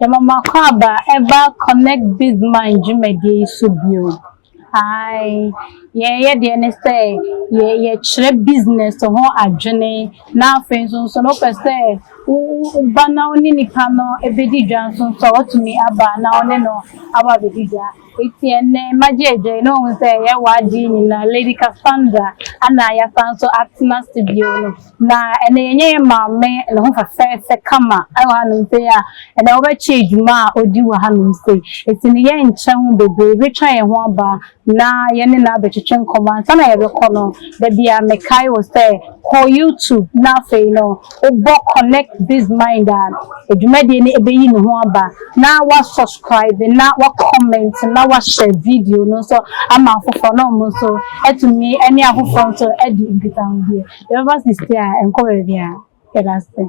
Your mama kwaba ever connect Bizminds jumedi subio. Aye, yeah, the say, yeah, trade business to home adjene. Now, for instance, so no per se, Bana only pano, a bedi Johnson, so to me, Abba, now, no, about the Dija. It's my JJ, no, say, yeah, what Lady Cassandra, and I found so acting studio. Now, and then, mamma, and home for fair, come, I want to say, and over change ma, or do a hand say, it's in the end, chum, baby, we try and one bar. Na yene na bechichen command sana yebe kono de bia mekai wo say call YouTube na fe no obo connect Bizminds and edumade ni ebeyi ne ho aba na wa subscribe na wa comment na wa share video no so ama afofo no mo so etumi any afofo so edi ngitan bia the ever sister enko bia that's it.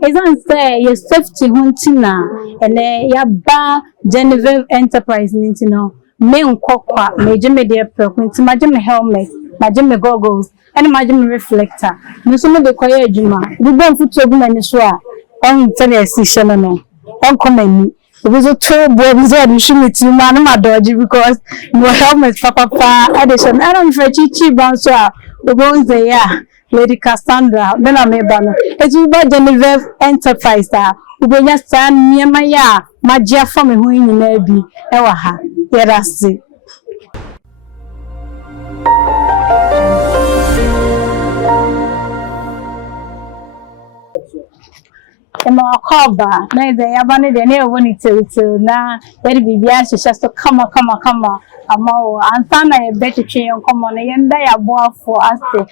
Isn't say your safety huntina and ya ba Genevieve Enterprise nintino me nkokwa meje media prequint maje me helmet maje me goggles and maje me reflector no so me be koye adwuma bi bon futu obu mani so a on tell station no on come ani we so to boy we so you should meet you man ma dodge because your helmet papa addition I don't for chichi ban so a we bon say yeah Lady Cassandra, then I may ban it. You buy Genevieve Enterprise. We be just near my ya, my dear from who in maybe. Ewaha, yeah, that's it. Ema koba na ide yabane de ne woni tete na yede bibia hyehyɛ so kama ama o ansa na ye betwe yon komo na yenda ya boafo ase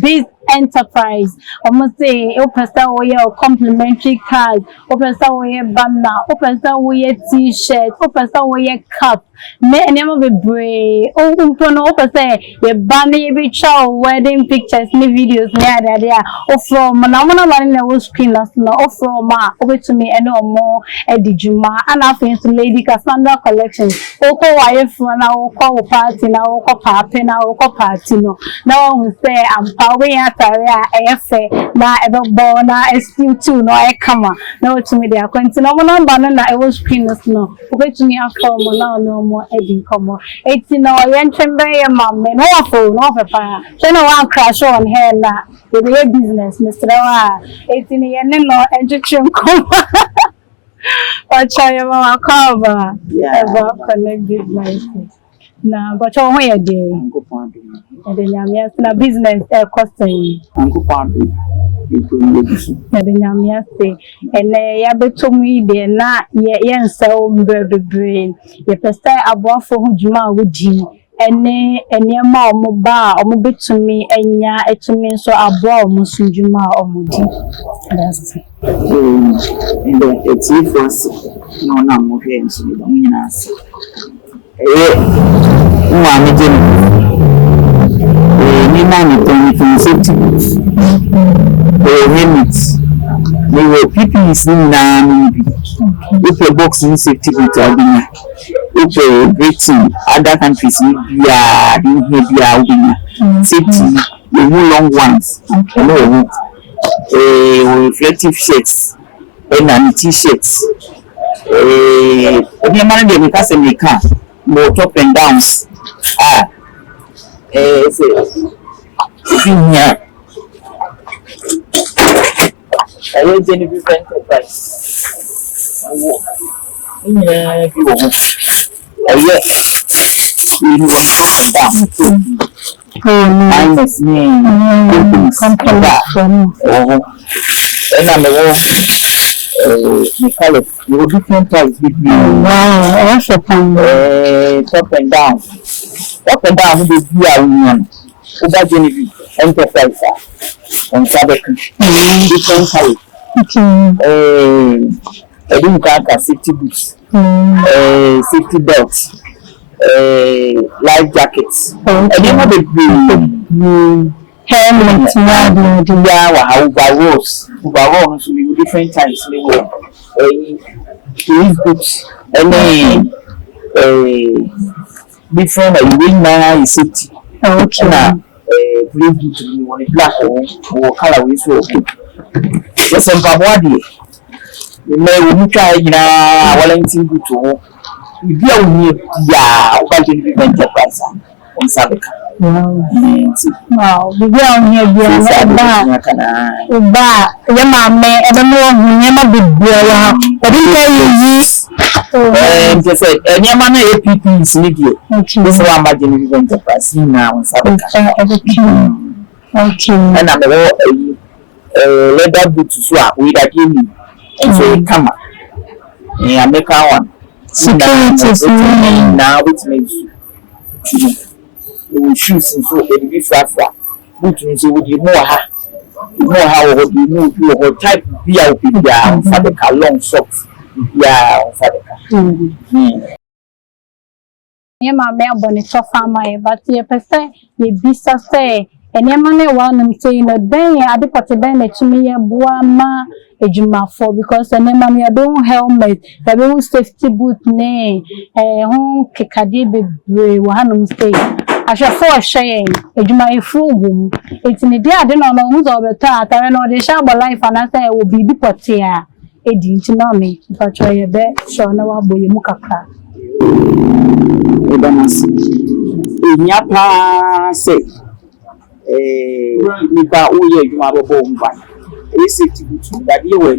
Biz Enterprise almost say o pesa wo ye complimentary card o pesa wo ye banner o pesa wo ye t-shirt o pesa wo ye cap me enema bebre o mpo no o pesa ye banner ye bi chow wedding pictures ni videos ni ada dia o from na mo na na wo screen na o from ma o betumi ene omo edijuma ana afin to Lady Cassandra collection o ko waye fun na o ko party na o ko pape na o ko party no na o say am power ya efe na ebo na SQ2 no e kama na otumi dia kwenti no mo number no na e wo screen no obetumi afọ mo na no mo edi komo eti no ye nchembe ye mamme no afọ no papa so no one crash on her na the business Mr. Wa eti ni ye no enchichim komo ocha ye mama cover ever connect Bizminds na but o ho ye dey and then na business costing Uncle Padu. And then say, and ya betomi de na ye so brain. Ye pesta abo for hujuma wuji. Ene ma omoba omobetumi enya etumi so abo omusunjuma omudi. That's it. And then it's first no na mo hwe nso de mo nyina ase. Mo amije ni nani from safety boots. Helmets. They were people is in if your box in safety boots are being if a great team, other countries we are in here safety, the long ones. Reflective shirts and t-shirts. Any man they make us a car more top and downs. Here. I Genevieve Enterprise. Yeah, you want to down. Mine is me. And I'm we call it different types with me. Wow, also top and down. Up and down with the union. Over Genevieve Enterprise and different types. I didn't got safety boots, safety belts, life jackets. I didn't have the helmets, overalls with different types. Police boots, and different safety. Okay. Na blue boot ni won black or color we so okay. Yes, mpabode. Me wo twa nyina Wellington boot ho. Ibi a wo ya o ba Genevieve Enterprise on Sabeka. Wow, bibi a onye ba ya mama e be no hunye ma bibia wa obi yi just said anyama na APP is media this one ma Genevieve Enterprise na on Sabeka okay and am leather boot so a we da give me and so come and make one security now with me shoes so e be fra boot so we dey more how we dey move type be out there Sabeka long socks yeah Sabeka ye ma me abone to farmer e but ye pese ye bisa say enema ne wa num say no den ade pote den na chimi ye boa ma ejuma for because enema me don helmet da be safety boot ne ho kekade bebre wa hanum say ahwefo ohwe ejuma efu ogum etini de ade no no hu zo beto atare no de sha bo life ana say wo bibi pote a edi nti na me mpacho ye be so na wa boye mu kakra ebanas enyapa say nipa oye adwuma bobo mba safety boot that ye we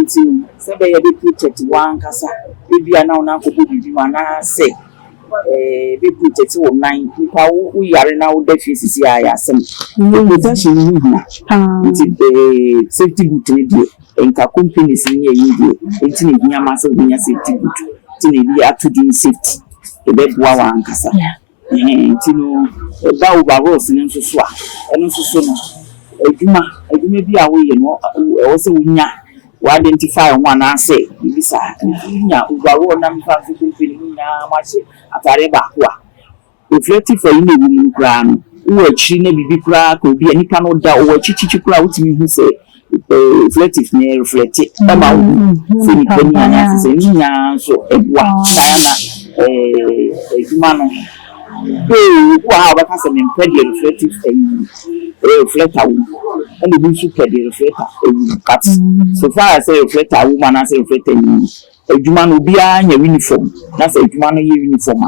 nti se be ye be protect wan kasa bibia na una ko bibi mana say be protect wo nine nipa wo yare na wo defense ya asem protection ni hu nti safety boot ni de enka companies ni ye de nti ni nyama se nya safety boot nti ni bi atudi safety e be boa wan kasa nti no ba overalls ni nso so a eno nso so no adwuma bi a wo ye no wo se wunya wo identify one na say bisa nya overall na mfa so company nya mache atare ba ko a reflective for you no kra no wo achi na bibi kra ko bi anipa no da wo achichichi kra wo timi hu say reflective ne reflective ba ma wo se ni penya na se nya so ebua na adwuma no wow, but as an impeded reflective reflector, and the bush reflector, cut. So far as a reflector, woman as a reflector, a human will be a uniform. That's a human uniform.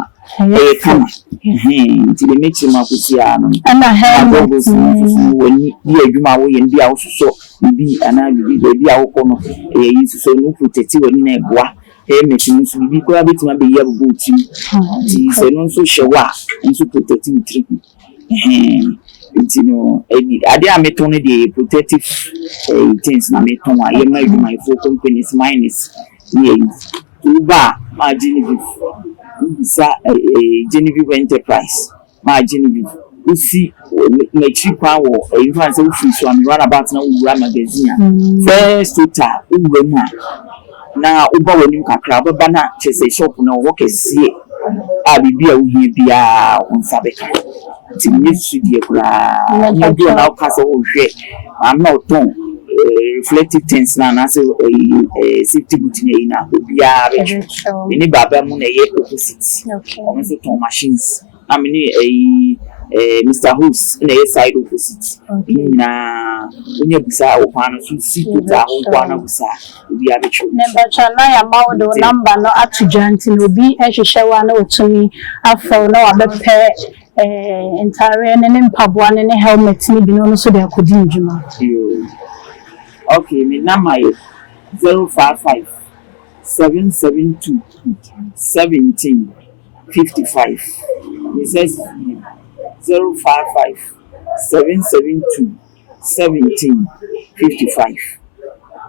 Come to the nature of Pusiano, and I have when you are and be also so be and I be our corner. So no protective in a bois. Making to be quite a bit maybe you have good tea. So no so show and so protective treatment. You know, I dare me Tony the protective things. Na me Tony, I made my 4 companies minus yes. Uba, my Genevieve, Genevieve Enterprise, my Genevieve. You see, my cheap power, in France, so I'm run about now, run magazine. First to tap, na uba woni kakra baba na chese shop na wo kese a bibia wo hie bia on Sabeka ti nyesu die kura na bio na kasa wo hwe am na oton reflective things na say safety boot ni na bia be ni baba mu na ye opposite on so ton machines am ni Mr. Host in the side opposite. Na unya busa opano so sit ta ho kwana busa obi abecho. Number chana ya mawdo number no atujanti no bi ehwehwe na otumi afọ na wabepe entire ne mpaboa ne helmet ni bi no so de akodi ndwuma. Okay, me number 055 772 1755. It says 055 772 1755.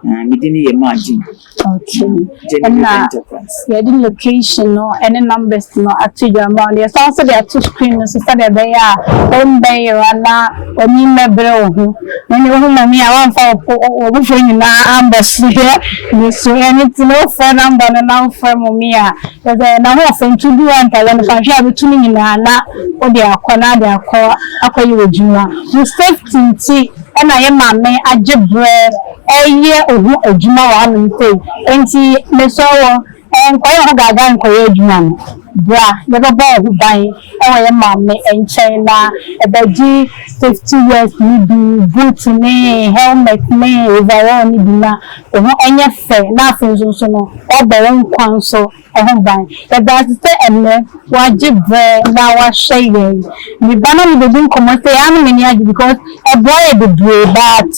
Medini ye margin. Okay. Genevieve Enterprise. Yeah, the location no any numbers no atu jama. There's also the atu screen so that they are on bay na oni mebre ohu. When you mami I want for obu for you na ambas here. So anything no phone number na for mommy a. There's na ho for to do and tell them fa hia betumi na o de akona de akoyi wojuma. You safety and I am mame ajebre eye ohu adwuma wa no nte enti me so wo enkoye ho gaga enkoye adwuma no bra never bought who buying our mammy and China about G 50 years maybe boots me helmet me overall nibina any fair nothing so no or the one council and buy that's the end wajib now was shading me banner with the come say I'm many because a boy the but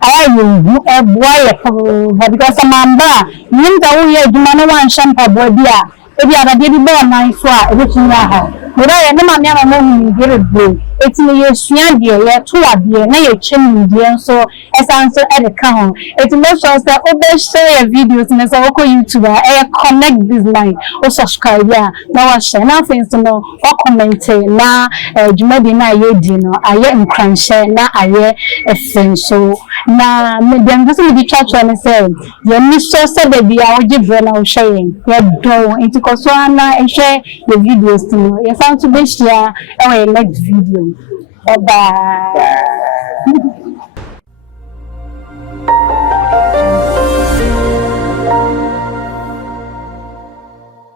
I will a boy because a mamba means that we are one shampoo boy. Ebi abade bi be nan so a ebetumi aha mura ye ne ma me ama mu ngere bro etimi ye sua de ye to ade na ye twem de nso esanso e de ka ho etimi so say obe share videos na so ko YouTube e connect Bizminds o subscribe ya na wa share na things no o comment na jumadi na ye di no aye nkranhye na aye efenso na me dem so di church one say ye ni so say de bia o gibro na o share ye do because I share the videos to you. You sound to be share our next video. Bye bye.